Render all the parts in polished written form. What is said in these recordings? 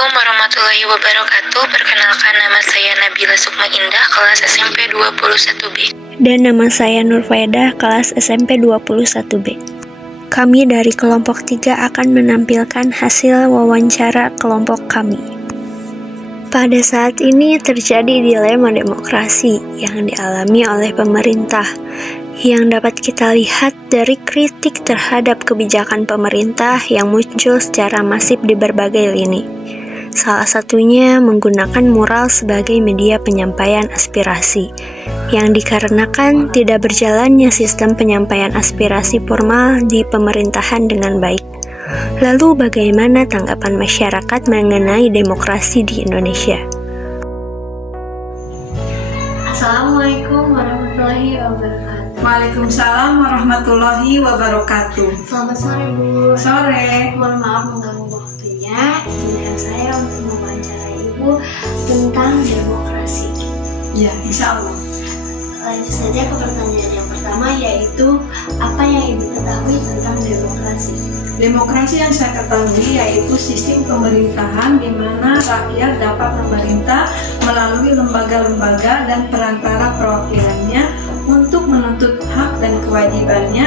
Assalamualaikum warahmatullahi wabarakatuh. Perkenalkan, nama saya Nabila Sukma Indah, kelas SMP 21B. Dan nama saya Nur Faedah, kelas SMP 21B. Kami dari kelompok 3 akan menampilkan hasil wawancara kelompok kami. Pada saat ini terjadi dilema demokrasi yang dialami oleh pemerintah, yang dapat kita lihat dari kritik terhadap kebijakan pemerintah yang muncul secara masif di berbagai lini. Salah satunya menggunakan mural sebagai media penyampaian aspirasi, yang dikarenakan tidak berjalannya sistem penyampaian aspirasi formal di pemerintahan dengan baik. Lalu bagaimana tanggapan masyarakat mengenai demokrasi di Indonesia? Assalamualaikum warahmatullahi wabarakatuh. Waalaikumsalam warahmatullahi wabarakatuh. Selamat sore Bu. Sore. Mohon maaf mengganggu waktunya. Izinkan saya untuk mewawancarai Ibu tentang demokrasi. Ya, insya Allah. Lanjut saja ke pertanyaan yang pertama, yaitu apa yang Ibu ketahui tentang demokrasi? Demokrasi yang saya ketahui yaitu sistem pemerintahan di mana rakyat dapat memerintah melalui lembaga-lembaga dan perantara perwakilannya untuk menuntut hak dan kewajibannya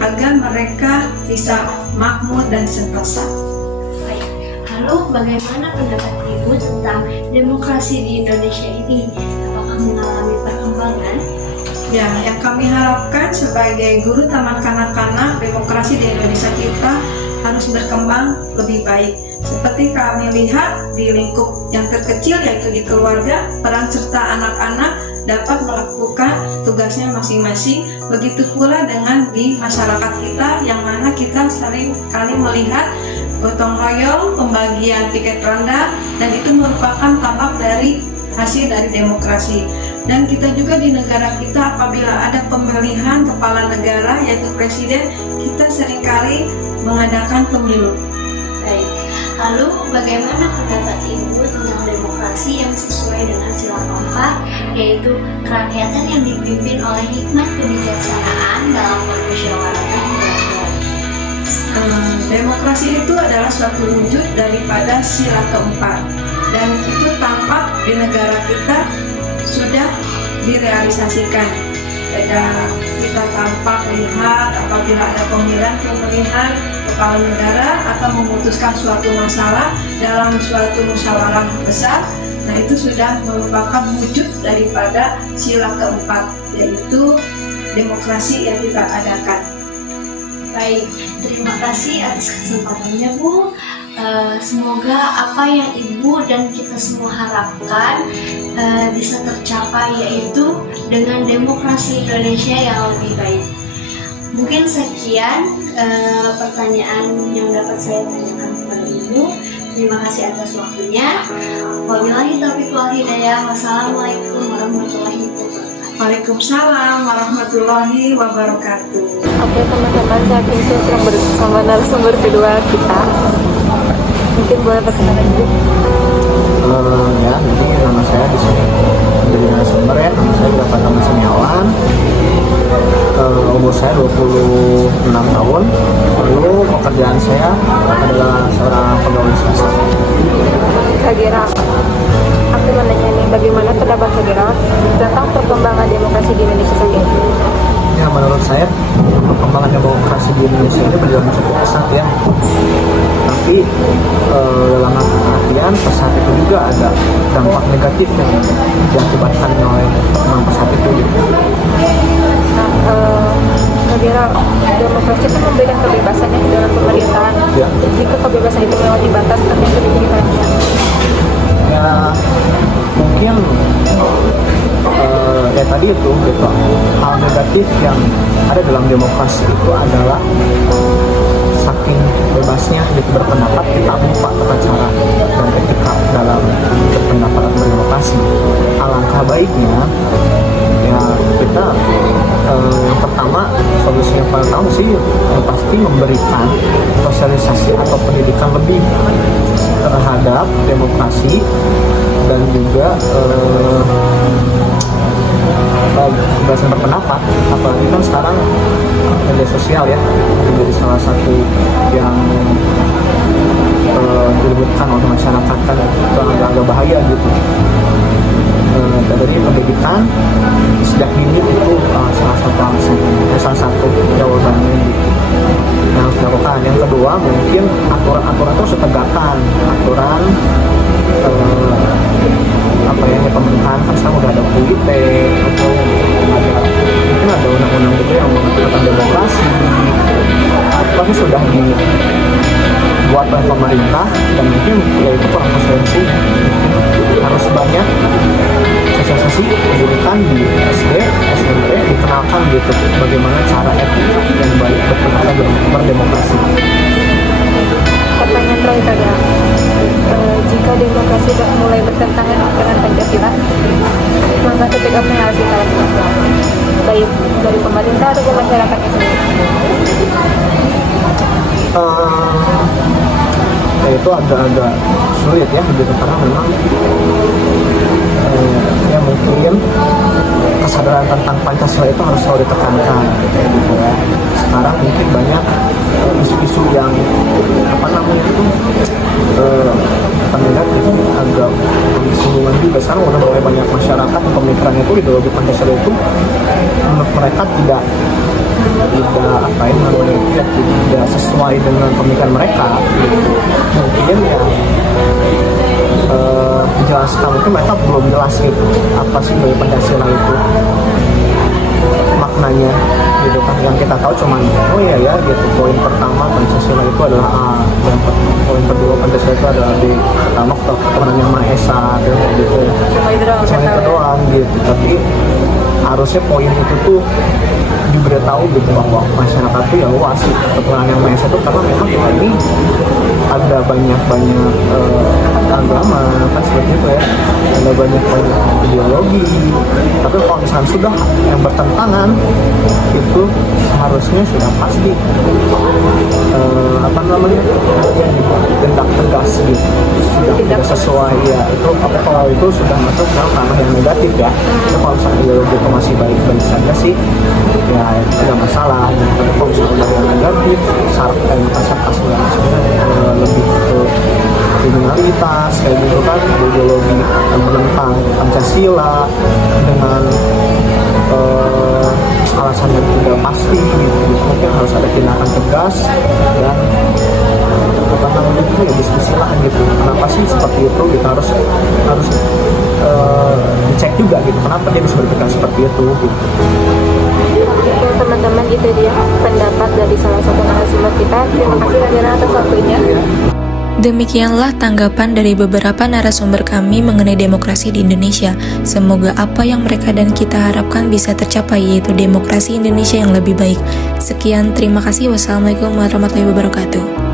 agar mereka bisa makmur dan sentosa. Baik. Lalu bagaimana pendapat Ibu tentang demokrasi di Indonesia ini? Apakah mengalami perkembangan? Ya, yang kami harapkan sebagai guru taman kanak-kanak, demokrasi di Indonesia kita harus berkembang lebih baik. Seperti kami lihat di lingkup yang terkecil yaitu di keluarga, peran serta anak-anak dapat melakukan tugasnya masing-masing. Begitu pula dengan di masyarakat kita, yang mana kita sering kali melihat gotong royong, pembagian piket ronda, dan itu merupakan tampak dari hasil dari demokrasi. Dan kita juga di negara kita apabila ada pemilihan kepala negara yaitu presiden, kita seringkali mengadakan pemilu. Baik. Lalu bagaimana pendapat Ibu tentang demokrasi yang sesuai dengan sila keempat, yaitu kerakyatan yang dipimpin oleh hikmat kebijaksanaan dalam permusyawaratan rakyat? Demokrasi itu adalah suatu wujud daripada sila keempat, dan itu tampak di negara kita sudah direalisasikan. Kita tampak lihat apabila ada pemilihan kepala negara atau memutuskan suatu masalah dalam suatu musyawarah besar, nah itu sudah merupakan wujud daripada sila keempat, yaitu demokrasi yang kita adakan. Baik, terima kasih atas kesempatannya Bu. Semoga apa yang Ibu dan kita semua harapkan bisa tercapai, yaitu dengan demokrasi Indonesia yang lebih baik. Mungkin sekian pertanyaan yang dapat saya tanyakan kepada Ibu. Terima kasih atas waktunya. Wabillahi taufiq wal hidayah. Wassalamualaikum warahmatullahi wabarakatuh. Waalaikumsalam warahmatullahi wabarakatuh. Oke teman-teman, saya Pinsu bersama narasumber kedua kita. Mungkin boleh perkenalan dulu. Ya, jadi nama saya di sini menjadi narasumber ya. Nama saya Pratama Seniawan. Umur saya 26 tahun. Lalu pekerjaan saya adalah seorang pegawai swasta. Kak Gira, aku mau nanya nih, bagaimana pendapat Kak Gira tentang perkembangan demokrasi di Indonesia saat ini? Ya, menurut saya perkembangan demokrasi di Indonesia ini berjalan cukup pesat ya. Tapi dalam artian pesat itu juga ada dampak negatif yang diakibatkan oleh perkembangan pesat itu. Kak Gira, demokrasi itu memberikan kebebasannya ke dalam pemerintahan. Ya. Jika kebebasan itu melewati batas, apa yang sudah jadi perhatian? Ya, mungkin ya tadi itu gitu, hal negatif yang ada dalam demokrasi itu adalah saking bebasnya gitu berpendapat, kita lupa tata cara dan etika dalam berpendapat atau berdemokrasi. Alangkah baiknya ya kita yang pertama, solusi yang paling tahu sih pasti memberikan sosialisasi atau pendidikan lebih terhadap demokrasi dan juga kebebasan berpendapat. Apalagi kan sekarang media sosial ya menjadi salah satu yang diributkan oleh masyarakat kan itu agak bahaya gitu. Dari pendidikan sejak dini itu salah satu alasan, salah satu jawabannya gitu yang harus dilakukan. Yang kedua mungkin aturan itu harus ditegakkan, aturan apa ya, pemerintahan kan sekarang udah ada UIT atau mungkin ada undang-undang juga yang mengatur tentang demokrasi, tapi sudah dibuat oleh pemerintah dan mungkin ya itu kurang konsistensi. Harus banyak sosialisasi pendidikan di SD, SMP dikenalkan gitu bagaimana cara etika yang baik berdemokrasi. Pertanyaan terakhir adalah jika demokrasi mulai bertentangan dengan Pancasila, maka ketika apa yang harus kita lakukan, baik dari pemerintah atau masyarakatnya sendiri? Ya itu agak sulit ya gitu, karena memang ya mungkin kesadaran tentang Pancasila itu harus selalu ditekankan gitu ya. Sekarang mungkin banyak isu-isu yang apa namanya itu negatif, agak singgungan juga. Sekarang udah mulai banyak masyarakat yang pemikirannya itu ideologi Pancasila itu menurut mereka tidak apa ya namanya, tidak sesuai dengan pemikiran mereka. Mungkin ya dijelaskan, mungkin mereka belum jelas gitu apa sih dari Pancasila itu maknanya gitu kan. Yang kita tahu cuman oh iya ya gitu, poin pertama Pancasila itu adalah A, dan poin kedua Pancasila itu adalah B, pertama ketuhanan yang Maha Esa gitu ya, cuma itu doang gitu. Tapi harusnya poin itu tuh diberitahu gitu bahwa masyarakat tuh ya luas sih ketuhanan yang Maha Esa itu, karena memang kita ini ada banyak agama kan seperti itu ya, ada banyak ideologi. Tapi kalau misalnya sudah yang bertentangan itu seharusnya sudah pasti apa namanya tindak tegas gitu, sudah tidak sesuai ya itu. Tapi kalau itu sudah masuk dalam ranah yang negatif ya, itu kalau misalnya ideologi itu masih baik-baik saja sih ya itu tidak masalah gitu. Tapi kalau misalnya yang negatif sarkas lebih ke kriminalitas kayak gitu kan, ideologi yang menentang Pancasila dengan alasan yang tidak pasti gitu. Mungkin harus ada tindakan tegas dan karena itu ya diskusi lah gitu, kenapa sih seperti itu kita harus dicek juga gitu, kenapa dia bisa berpikir seperti itu gitu. Oke teman-teman, itu dia pendapat dari salah satu narasumber kita. Terima kasih Radina atas waktunya. Demikianlah tanggapan dari beberapa narasumber kami mengenai demokrasi di Indonesia. Semoga apa yang mereka dan kita harapkan bisa tercapai, yaitu demokrasi Indonesia yang lebih baik. Sekian, terima kasih. Wassalamualaikum warahmatullahi wabarakatuh.